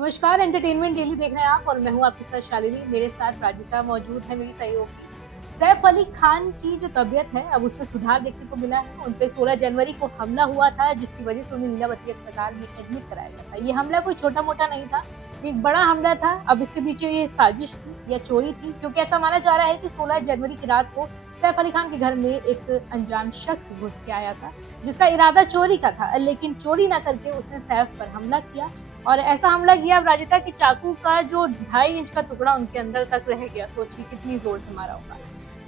नमस्कार, entertainment daily देख रहे हैं आप और मैं हूं आपके साथ शालिनी। मेरे साथ प्राजिता मौजूद है, मेरी सहयोगी। सैफ अली खान की जो तबीयत है अब उसमें सुधार देखने को मिला है। उन पे 16 जनवरी को हमला हुआ था जिसकी वजह से उन्हें लीलावती अस्पताल में एडमिट कराया गया था। ये हमला कोई छोटा मोटा नहीं था, एक बड़ा हमला था। अब इसके पीछे ये साजिश थी या चोरी थी, क्योंकि ऐसा माना जा रहा है कि 16 जनवरी की रात को सैफ अली खान के घर में एक अनजान शख्स घुस के आया था जिसका इरादा चोरी का था, लेकिन चोरी ना करके उसने सैफ पर हमला किया। और ऐसा हमला किया राजिता कि चाकू का जो 2.5 इंच का टुकड़ा उनके अंदर तक रह गया। सोचिए कितनी जोर से मारा होगा।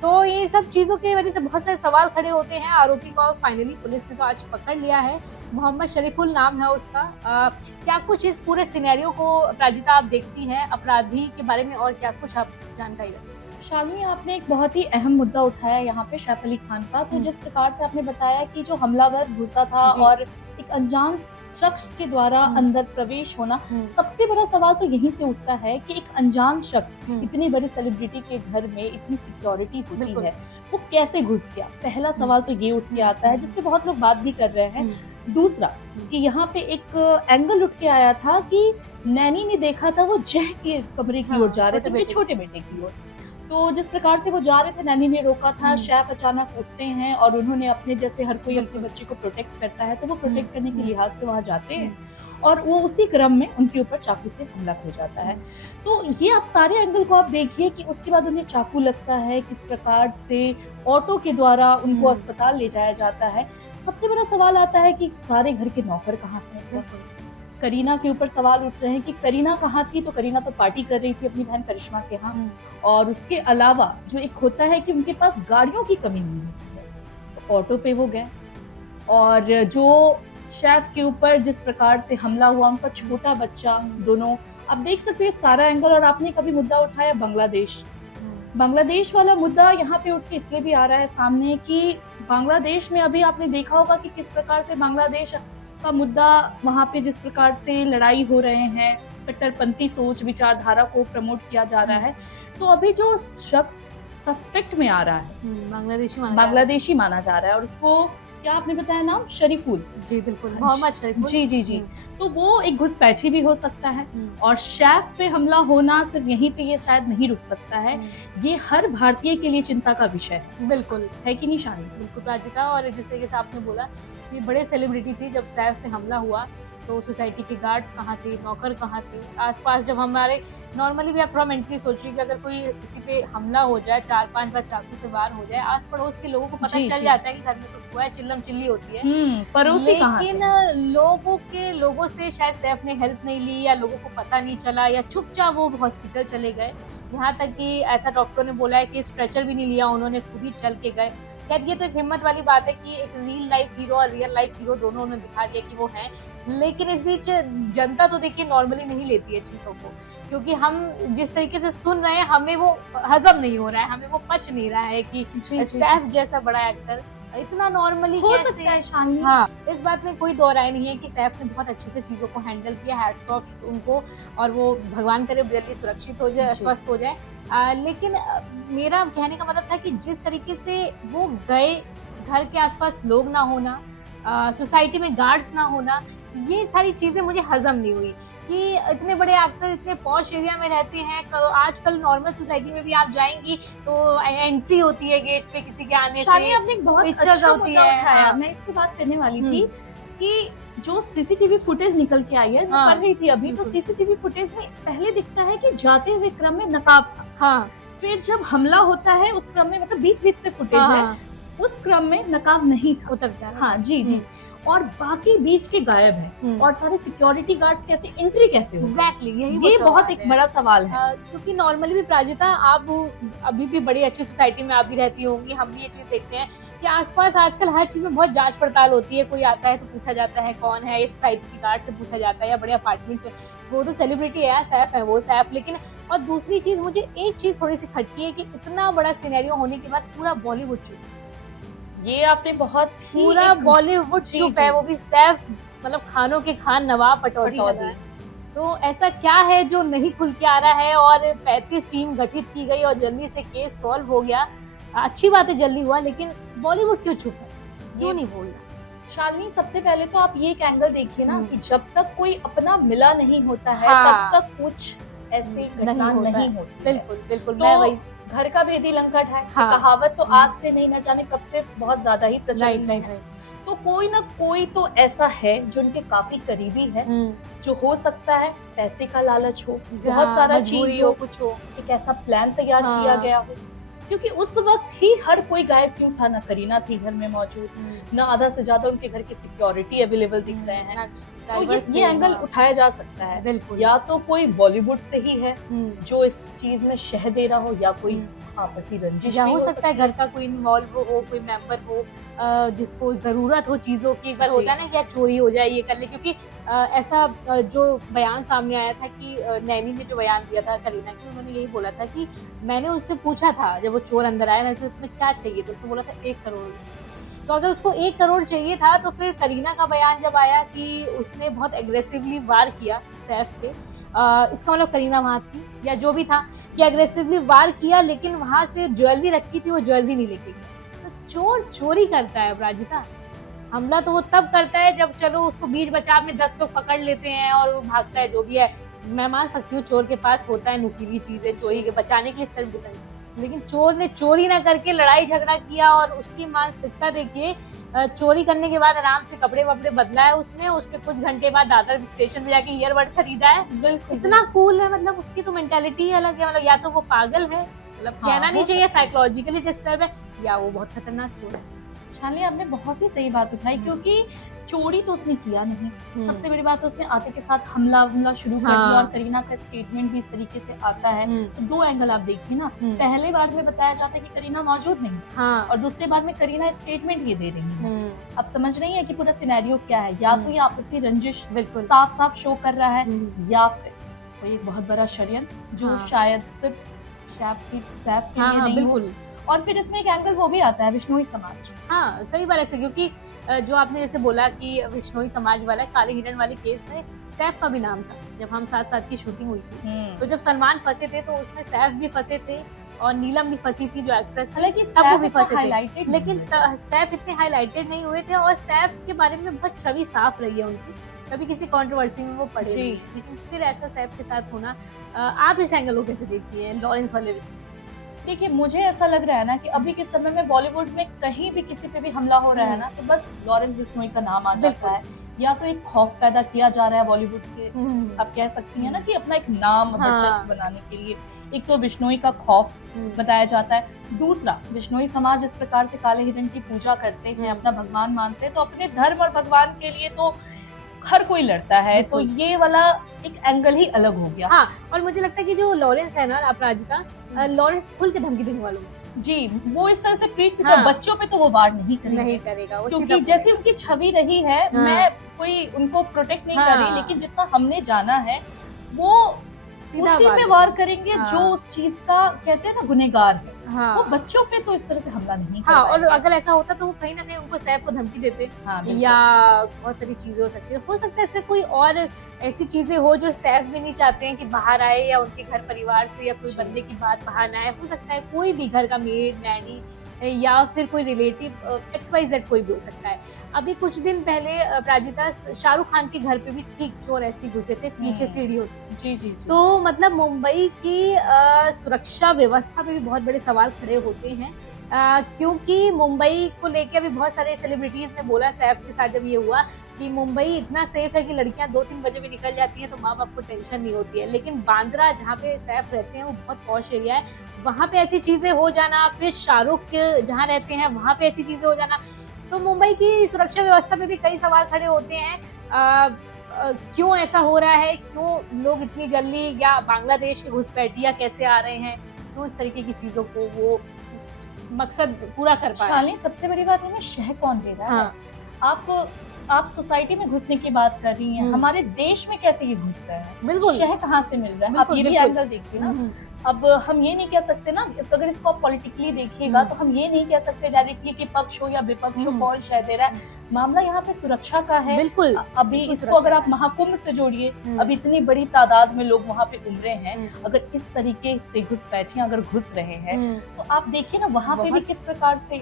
तो ये सब चीजों की वजह से बहुत सारे सवाल खड़े होते हैं। आरोपी को फाइनली पुलिस ने तो आज पकड़ लिया है। मोहम्मद शरीफुल नाम है उसका। क्या कुछ इस पूरे सिनेरियो को राजिता आप देखती हैं, अपराधी के बारे में और क्या कुछ आप जानकारी रखती हैं? शालिनी, आपने एक बहुत ही अहम मुद्दा उठाया यहाँ पे सैफ अली खान का। तो जिस प्रकार से आपने बताया कि जो हमलावर घुसा था और एक अनजान शख्स के द्वारा अंदर प्रवेश होना, सबसे बड़ा सवाल तो यहीं से उठता है कि एक अनजान शख्स इतनी बड़ी सेलिब्रिटी के घर में इतनी सिक्योरिटी होती है, वो कैसे घुस गया। पहला सवाल तो ये उठ के आता है जिसपे बहुत लोग बात भी कर रहे हैं। दूसरा कि यहाँ पे एक एंगल उठ के आया था कि नैनी ने देखा था वो जय के कमरे की ओर जा रहे थे, उनके छोटे बेटे की ओर। तो जिस प्रकार से वो जा रहे थे, नैनी ने रोका था। सैफ अचानक उठते हैं और उन्होंने अपने जैसे हर कोई अपने बच्चे को प्रोटेक्ट करता है, तो वो प्रोटेक्ट करने के लिहाज से वहां जाते हैं और वो उसी क्रम में उनके ऊपर चाकू से हमला हो जाता है। तो ये आप सारे एंगल को आप देखिए कि उसके बाद उन्हें चाकू लगता है, किस प्रकार से ऑटो के द्वारा उनको अस्पताल ले जाया जाता है। सबसे बड़ा सवाल आता है कि सारे घर के नौकर कहाँ थे। करीना के ऊपर सवाल उठ रहे हैं कि करीना कहाँ थी। तो करीना तो पार्टी कर रही थी अपनी बहन करिश्मा के यहाँ। और उसके अलावा जो एक होता है कि उनके पास गाड़ियों की कमी नहीं होती है, तो ऑटो पे वो गए। और जो शेफ के ऊपर जिस प्रकार से हमला हुआ, उनका छोटा बच्चा, दोनों आप देख सकते हैं सारा एंगल। और आपने कभी मुद्दा उठाया बांग्लादेश, बांग्लादेश वाला मुद्दा यहाँ पे उठ के इसलिए भी आ रहा है सामने कि बांग्लादेश में अभी आपने देखा होगा कि किस प्रकार से बांग्लादेश का मुद्दा, वहाँ पे जिस प्रकार से लड़ाई हो रहे हैं, कट्टरपंथी सोच विचारधारा को प्रमोट किया जा रहा है। तो अभी जो शख्स सस्पेक्ट में आ रहा है बांग्लादेशी माना जा रहा है और उसको क्या आपने बताया नाम, शरीफुल। जी बिल्कुल, मोहम्मद शरीफुल। जी। तो वो एक घुसपैठी भी हो सकता है। और सैफ पे हमला होना सिर्फ यहीं पे ये शायद नहीं रुक सकता है। ये हर भारतीय के लिए चिंता का विषय है। बिल्कुल है कि नहीं शानी? बिल्कुल प्राजिता। और जिस तरीके से आपने बोला कि बड़े सेलिब्रिटी थी, जब सैफ पे हमला हुआ तो सोसाइटी के गार्ड्स कहाँ थे, नौकर कहाँ थे, आसपास जब हमारे नॉर्मली भी आप थोड़ा मेंटली सोचिए कि अगर कोई किसी पे हमला हो जाए, 4-5 बार चाकू से वार हो जाए, आस पड़ोस के लोगों को पता चल जाता है कि घर में कुछ हुआ है, चिल्लम चिल्ली होती है। लेकिन लोगों से शायद सैफ ने हेल्प नहीं ली या लोगों को पता नहीं चला या चुपचाप वो हॉस्पिटल चले गए। यहाँ तक कि ऐसा डॉक्टर ने बोला है कि स्ट्रेचर भी नहीं लिया उन्होंने, खुद ही चल के गए। खैर ये तो एक हिम्मत वाली बात है कि एक रियल लाइफ हीरो और रियल लाइफ हीरो दोनों उन्होंने दिखा दिया कि वो हैं। लेकिन इस बीच जनता तो देखिए नॉर्मली नहीं लेती है चीजों को, क्योंकि हम जिस तरीके से सुन रहे हैं हमें वो हजम नहीं हो रहा है, हमें वो पच नहीं रहा है कि सैफ जैसा बड़ा एक्टर इतना नॉर्मली कैसे है। हाँ, इस बात में कोई दो राय नहीं है कि सैफ ने बहुत अच्छे से चीजों को हैंडल किया। हैट्स ऑफ उनको, और वो भगवान करे जल्दी सुरक्षित हो जाए, स्वस्थ हो जाए। लेकिन मेरा कहने का मतलब था कि जिस तरीके से वो गए, घर के आसपास लोग ना होना, सोसाइटी में गार्ड्स ना होना, ये सारी चीजें मुझे हजम नहीं हुई कि इतने बड़े एक्टर इतने पॉश एरिया में रहते हैं। आजकल नॉर्मल सोसाइटी में भी आप जाएंगी तो एंट्री होती है गेट पे किसी के आने से, आपने बहुत अच्छा होती है। मैं इसकी बात करने वाली थी कि जो सीसीटीवी फुटेज निकल के आई है, मैं पढ़ रही थी अभी, तो सीसीटीवी फुटेज में पहले दिखता है कि जाते हुए क्रम में नकाब था। फिर जब हमला होता है उस क्रम में, मतलब बीच से फुटेज है, उस क्रम में नकाब नहीं था, उतरता है। हाँ जी। और बाकी बीच के गायब हैं। और सारे सिक्योरिटी गार्ड्स कैसे एंट्री कैसे हो? एग्जैक्टली, ये बहुत एक बड़ा सवाल है। क्योंकि नॉर्मली भी प्राजिता, आप अभी भी बड़ी अच्छी सोसाइटी में आप भी रहती होंगी, हम भी ये चीज देखते हैं कि आसपास आजकल हर चीज में बहुत जांच पड़ताल होती है। कोई आता है तो पूछा जाता है कौन है, ये सोसाइटी के गार्ड से पूछा जाता है, या बड़े अपार्टमेंट में वो तो सेलिब्रिटी है, सैफ है वो सैफ। लेकिन और दूसरी चीज, मुझे एक चीज थोड़ी सी खटकी है कि इतना बड़ा सिनेरियो होने के बाद पूरा बॉलीवुड चुप, ये आपने बहुत पूरा बॉलीवुड चुप है, वो भी सैफ मतलब खानों के खान नवाब पटौदी। तो ऐसा क्या है जो नहीं खुल के आ रहा है? और 35 टीम गठित की गई और जल्दी से केस सॉल्व हो गया। अच्छी बात है जल्दी हुआ, लेकिन बॉलीवुड क्यों चुप है, क्यों नहीं बोल रहा? शालिनी, सबसे पहले तो आप ये एक एंगल देखिए ना कि जब तक कोई अपना मिला नहीं होता है हाँ। तब तक कुछ ऐसी घटना नहीं होता नहीं है। होती है। बिल्कुल, बिल्कुल, मैं वही तो घर का भेदी लंका ढाए, ये हाँ। कहावत तो आज से नहीं, न जाने कब से बहुत ज्यादा ही प्रचलित राइट, में राइट, है। राइट। तो कोई ना कोई तो ऐसा है जो उनके काफी करीबी है, जो हो सकता है पैसे का लालच हो, बहुत सारा मजबूरी चीज हो, हो, कुछ हो। एक ऐसा प्लान तैयार हाँ। किया गया हो, क्योंकि उस वक्त ही हर कोई गायब क्यों था, ना करीना थी घर में मौजूद, ना आधा से ज्यादा उनके घर की सिक्योरिटी अवेलेबल दिख रहे हैं। तो ये एंगल उठाया जा सकता है। बिल्कुल। या तो कोई बॉलीवुड से ही है जो इस चीज में शह दे रहा हो, या कोई आपसी रंजिश या भी हो सकता है घर का कोई इन्वॉल्व हो, कोई मेंबर हो जिसको जरूरत हो चीजों की। एक बार होता है ना कि यार चोरी हो जाए, ये कर ले, क्योंकि ऐसा जो बयान सामने आया था कि नैनी ने जो बयान दिया था करीना की, उन्होंने यही बोला था कि मैंने उससे पूछा था जब वो चोर अंदर आया, मैंने उसमें क्या चाहिए, तो उसने बोला था 1 करोड़। तो अगर उसको 1 करोड़ चाहिए था तो फिर करीना का बयान जब आया कि उसने बहुत एग्रेसिवली वार किया सैफ पे, इसका मतलब करीना वहां थी या जो भी था, कि एग्रेसिवली वार किया, लेकिन वहां से ज्वेलरी रखी थी, वो ज्वेलरी नहीं लेके गया। तो चोर चोरी करता है अपराजिता, हमला तो वो तब करता है जब चलो उसको बीच बचाव में 10 लोग पकड़ लेते हैं और वो भागता है, जो भी है। मैं मान सकती हूँ चोर के पास होता है नुकीली चीजें चोरी के बचाने के लिए, इस तरफ डिपेंड, लेकिन चोर ने चोरी ना करके लड़ाई झगड़ा किया, और उसकी मानसिकता देखिए, चोरी करने के बाद आराम से कपड़े वपड़े बदला है उसने, उसके कुछ घंटे बाद दादर स्टेशन पे जाके ईयरबड खरीदा है। इतना कूल है, मतलब उसकी तो मेंटालिटी अलग है। मतलब या तो वो पागल है, मतलब कहना नहीं चाहिए साइकोलॉजिकली डिस्टर्ब है, या वो बहुत खतरनाक चोर है। शालिनी, आपने बहुत ही सही बात उठाई, क्योंकि चोरी तो उसने किया नहीं। सबसे बड़ी बात, उसने आते के साथ हमला शुरू कर दिया, और करीना का स्टेटमेंट भी इस तरीके से आता है। तो 2 एंगल आप देखिए ना, पहले बार में बताया जाता है कि करीना मौजूद नहीं, और दूसरे बार में करीना स्टेटमेंट ये दे रही है। अब समझ रही है कि पूरा सिनेरियो क्या है, या तो ये आपसी रंजिश साफ साफ शो कर रहा है, या फिर कोई एक बहुत बड़ा षड्यंत्र जो शायद सिर्फ सैफ के लिए नहीं हो। और फिर इसमें एक एंगल वो भी आता है विश्नोई समाज। हाँ, कई बार ऐसे, क्योंकि जो आपने जैसे बोला कि विश्नोई समाज वाला काले हिरण वाले केस में सैफ का भी नाम था। जब हम साथ की शूटिंग हुई थी, तो जब सलमान फंसे थे तो उसमें सैफ भी फंसे थे और नीलम भी फंसी थी जो एक्ट्रेस, हालांकि वो भी फंसे थे, लेकिन सैफ इतने हाईलाइटेड नहीं हुए थे, और सैफ के बारे में बहुत छवि साफ रही है उनकी, कभी किसी कंट्रोवर्सी में वो पड़े नहीं। लेकिन फिर ऐसा सैफ के साथ होना, आप इस एंगल को कैसे देखती हैं, लॉरेंस वाले विषय? देखिए, मुझे ऐसा लग रहा है ना कि अभी के समय में बॉलीवुड में कहीं भी किसी पे भी हमला हो रहा है ना, तो बस लॉरेंस बिश्नोई का नाम आ जाता है, या तो एक खौफ पैदा किया जा रहा है बॉलीवुड के, आप कह सकती हैं ना, कि अपना एक नाम वर्चस्व बनाने के लिए। एक तो बिश्नोई का खौफ बताया जाता है, दूसरा बिश्नोई समाज इस प्रकार से काले हिरण की पूजा करते हैं, अपना भगवान मानते हैं, तो अपने धर्म और भगवान के लिए तो हर कोई लड़ता है, तो ये वाला एक एंगल ही अलग हो गया। हाँ, और मुझे लगता है कि जो लॉरेंस है ना अपराजिता, लॉरेंस खुल के धमकी देने वालों में से। जी, वो इस तरह से पीठ पे बच्चों पे तो वो वार नहीं करेगा, क्योंकि जैसी उनकी छवि रही है, मैं कोई उनको प्रोटेक्ट नहीं कर रही, लेकिन जितना हमने जाना है वो उसी पे वार करेंगे जो उस चीज का कहते हैं ना गुनहगार है। वो बच्चों पे तो इस तरह से हमला नहीं कर और अगर ऐसा होता तो वो कहीं ना कहीं उनको सैफ को धमकी देते, या बहुत सारी चीजें हो सकता है इसमें कोई और ऐसी चीजें हो जो सैफ भी नहीं चाहते हैं कि बाहर आए, या उनके घर परिवार से या कोई बंदे की बात बाहर ना आए। हो सकता है कोई भी घर का मेड, नैनी, या फिर कोई रिलेटिव, XYZ कोई भी हो सकता है। अभी कुछ दिन पहले प्राजिता, शाहरुख खान के घर पे भी ठीक चोर ऐसे घुसे थे पीछे सीढ़ियों से। जी। तो मतलब मुंबई की सुरक्षा व्यवस्था पे भी बहुत बड़े सवाल खड़े होते हैं, क्योंकि मुंबई को लेके अभी बहुत सारे सेलिब्रिटीज ने बोला सैफ के साथ जब ये हुआ कि मुंबई इतना सेफ है कि लड़कियां 2-3 बजे भी निकल जाती हैं तो माँ बाप को टेंशन नहीं होती है, लेकिन बांद्रा जहाँ पे सैफ रहते हैं वो बहुत पॉश एरिया है, वहाँ पे ऐसी चीजें हो जाना, फिर शाहरुख जहाँ रहते हैं वहाँ पे ऐसी चीजें हो जाना, तो मुंबई की सुरक्षा व्यवस्था पे भी कई सवाल खड़े होते हैं। क्यों ऐसा हो रहा है, क्यों लोग इतनी जल्दी, या बांग्लादेश के घुसपैठिया कैसे आ रहे हैं, क्यों इस तरीके की चीजों को वो मकसद पूरा कर पाए। शालिनी, सबसे बड़ी बात है ना, शह कौन दे रहा है? आप सोसाइटी में घुसने की बात कर रही हैं, हमारे देश में कैसे ये घुस रहा है? बिल्कुल, शह कहाँ से मिल रहा है? आप ये भी एंगल देखिए ना। अब हम ये नहीं कह सकते ना, अगर इसको आप पॉलिटिकली देखिएगा तो हम ये नहीं कह सकते डायरेक्टली कि पक्ष हो या विपक्ष हो कौन शह दे रहा है। मामला यहाँ पे सुरक्षा का है। बिल्कुल, अभी इसको अगर आप महाकुंभ से जोड़िए, अब इतनी बड़ी तादाद में लोग वहाँ पे उमड़े हैं, अगर इस तरीके से घुसपैठियां अगर घुस रहे हैं, तो आप देखिए ना वहाँ पे भी किस प्रकार से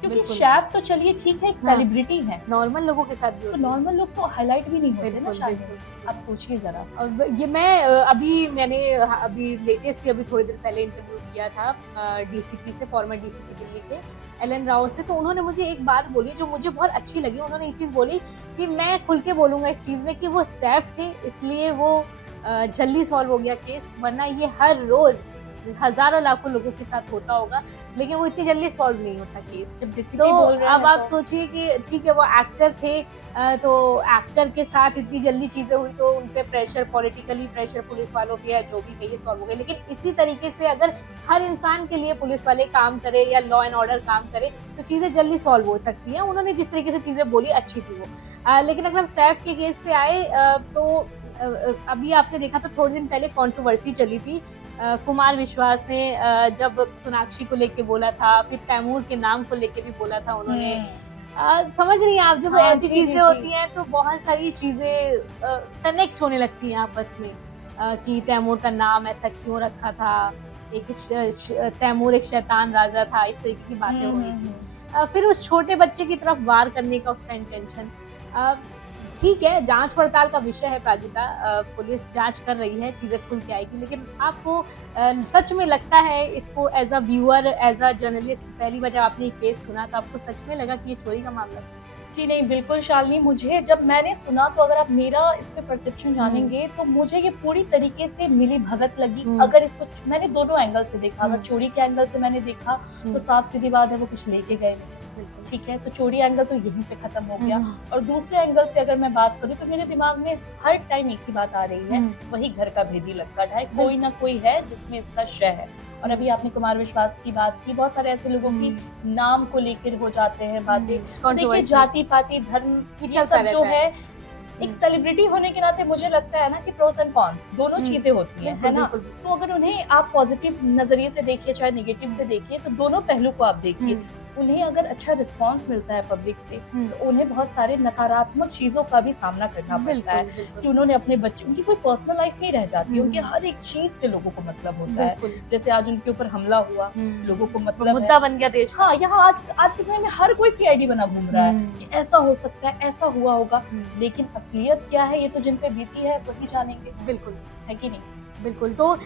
क्योंकि बिल्कुल। शेफ तो चलिए ठीक है, एक हाँ। सेलिब्रिटी है, नॉर्मल लोगों के साथ भी तो होती है। नॉर्मल लोग तो हाइलाइट भी नहीं होते ना बिल्कुल, शादी बिल्कुल, में। बिल्कुल। आप सोचिए ज़रा। ये मैं मैंने अभी लेटेस्ट ही अभी थोड़ी देर पहले इंटरव्यू किया था डीसीपी से, फॉर्मर डीसीपी दिल्ली के एलन राव से, तो उन्होंने मुझे एक बात बोली जो मुझे बहुत अच्छी लगी। उन्होंने ये चीज़ बोली कि मैं खुल के बोलूँगा इस चीज़ में कि वो सैफ थे, इसलिए वो जल्दी सॉल्व हो गया केस, वरना ये हर रोज़ हज़ारों लाखों लोगों के साथ होता होगा, लेकिन वो इतनी जल्दी सॉल्व नहीं होता केस। जब डीसीपी तो बोल रहे अब हैं आप तो सोचिए कि ठीक है वो एक्टर थे, तो एक्टर के साथ इतनी जल्दी चीज़ें हुई तो उन पे प्रेशर, पॉलिटिकली प्रेशर पुलिस वालों पे या जो भी कहिए सॉल्व हो गई। लेकिन इसी तरीके से अगर हर इंसान के लिए पुलिस वाले काम करें या लॉ एंड ऑर्डर काम करे तो चीज़ें जल्दी सॉल्व हो सकती हैं। उन्होंने जिस तरीके से चीज़ें बोली अच्छी थी वो। लेकिन अगर हम सैफ के केस पे आए तो अभी आपने देखा था थोड़े दिन पहले कंट्रोवर्सी चली थी। कुमार विश्वास ने जब सोनाक्षी को लेके बोला था, फिर तैमूर के नाम को लेके भी बोला था उन्होंने। समझ रही हैं आप, जब हाँ, ऐसी जी, चीज़ें जी, होती जी। हैं तो बहुत सारी चीज़ें कनेक्ट होने लगती हैं आपस में, कि तैमूर का नाम ऐसा क्यों रखा था, एक तैमूर एक शैतान राजा था, इस तरीके की बातें हो रही थी। फिर उस छोटे बच्चे की तरफ वार करने का उसका इंटेंशन, ठीक है, जाँच पड़ताल का विषय है प्राजिता, पुलिस जाँच कर रही है, चीज़ें खुल के आएगी। लेकिन आपको सच में लगता है इसको as a viewer, as a journalist, पहली बार जब आपने ये केस सुना तो आपको सच में लगा कि ये चोरी का मामला था? जी नहीं, बिल्कुल शालिनी, मुझे जब मैंने सुना तो अगर आप मेरा इस पे परसेप्शन जानेंगे तो मुझे ये पूरी तरीके से मिली-भगत लगी। अगर इसको मैंने दोनों एंगल से देखा, अगर चोरी के एंगल से मैंने देखा तो साफ-सीधी बात है वो कुछ लेके गए नहीं। ठीक है, तो चोरी एंगल तो यहीं पे खत्म हो गया। और दूसरे एंगल से अगर मैं बात करूँ तो मेरे दिमाग में हर टाइम एक ही बात आ रही है, वही घर का भेदी लटका है, कोई ना कोई है जिसमें इसका शय है। और अभी आपने कुमार विश्वास की बात की, बहुत सारे ऐसे लोगों की नाम को लेकर हो जाते हैं बातें। तो देखिए जाति-पाति, धर्म, ये सब जो है एक सेलिब्रिटी होने के नाते मुझे लगता है ना कि प्रोस एंड कॉन्स दोनों चीजें होती हैं, है ना? तो अगर उन्हें आप पॉजिटिव नजरिए से देखिए चाहे नेगेटिव से देखिए, तो दोनों पहलू को आप देखिए। उन्हें अगर अच्छा रिस्पांस मिलता है पब्लिक से तो उन्हें बहुत सारे नकारात्मक चीजों का भी सामना करना पड़ता है कि उन्होंने अपने बच्चे, उनकी कोई पर्सनल लाइफ नहीं रह जाती, उनके हर एक चीज से लोगों को मतलब होता है। जैसे आज उनके ऊपर हमला हुआ, लोगों को मतलब मुद्दा बन गया देश। हाँ, यहाँ आज के समय में हर कोई सीआईडी बना घूम रहा है कि ऐसा हो सकता है, ऐसा हुआ होगा, लेकिन असलियत क्या है ये तो जिन पे बीती है वही जानेंगे। बिल्कुल, है कि नहीं? बिल्कुल। तो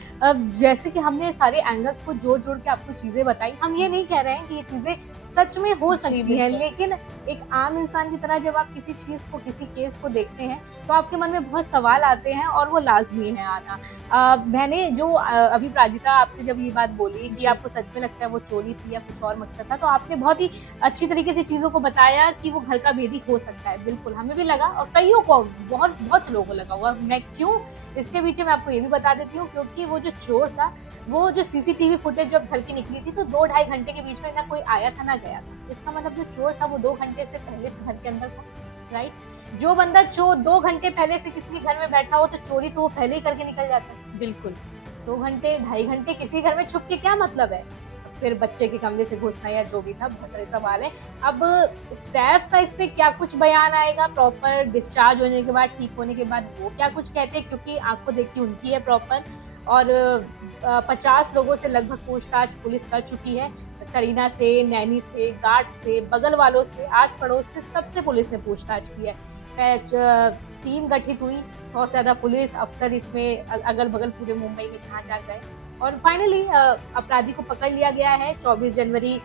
जैसे कि हमने सारे एंगल्स को जोड़-जोड़ के आपको चीज़ें बताई, हम ये नहीं कह रहे हैं कि ये चीज़ें सच में हो सकती हैं, लेकिन एक आम इंसान की तरह जब आप किसी चीज़ को, किसी केस को देखते हैं, तो आपके मन में बहुत सवाल आते हैं और वो लाज़मी है आना। मैंने जो अभी प्राजिता आपसे जब ये बात बोली कि आपको सच में लगता है वो चोरी थी या कुछ और मकसद था, तो आपने बहुत ही अच्छी तरीके से चीज़ों को बताया कि वो घर का भेदी हो सकता है। बिल्कुल, हमें भी लगा और कइयों को, बहुत से लोगों को लगा होगा। मैं क्यों, इसके पीछे मैं आपको ये भी बता देती हूँ, क्योंकि वो जो चोर था, वो जो सीसीटीवी फुटेज जब घर की निकली थी तो 2 ढाई घंटे के बीच में ना कोई आया था ना गया था। इसका मतलब जो चोर था वो 2 घंटे से पहले से घर के अंदर था, राइट? जो बंदा 2 घंटे पहले से किसी के घर में बैठा हो तो चोरी तो वो पहले ही करके निकल जाता है। बिल्कुल, 2 घंटे, ढाई घंटे किसी घर में छुप के क्या मतलब है? फिर बच्चे के कमरे से घुसना या जो भी था, बहुत सारे सवाल हैं। अब सैफ का इस पे क्या कुछ बयान आएगा प्रॉपर डिस्चार्ज होने के बाद, ठीक होने के बाद, वो क्या कुछ कहते हैं, क्योंकि आँखों देखी उनकी है प्रॉपर। और 50 लोगों से लगभग पूछताछ पुलिस कर चुकी है। करीना से, नैनी से, गार्ड से, बगल वालों से, आस-पड़ोस से, सबसे पुलिस ने पूछताछ की है। टीम गठित हुई, 100 से ज़्यादा पुलिस अफसर इसमें अगल-बगल पूरे मुंबई में जहाँ गए और फाइनली अपराधी को पकड़ लिया गया है। 24 जनवरी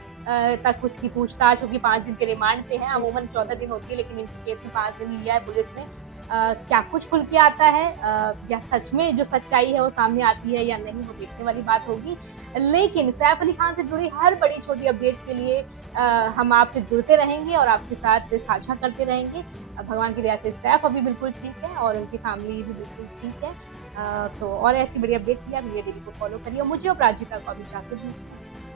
तक उसकी पूछताछ होगी, 5 दिन के रिमांड पे है। अमूमन 14 दिन होती है, लेकिन इनके केस में 5 दिन लिया है पुलिस ने। क्या कुछ खुल के आता है, या सच में जो सच्चाई है वो सामने आती है या नहीं, वो देखने वाली बात होगी। लेकिन सैफ अली खान से जुड़ी हर बड़ी छोटी अपडेट के लिए हम आपसे जुड़ते रहेंगे और आपके साथ साझा करते रहेंगे। भगवान की दया से सैफ अभी बिल्कुल ठीक है और उनकी फैमिली भी बिल्कुल ठीक है। तो और ऐसी बड़ी अपडेट के लिए आप मीडिया डेली को फॉलो करिए और मुझे और प्राजिता को अभी इजाज़त दीजिए।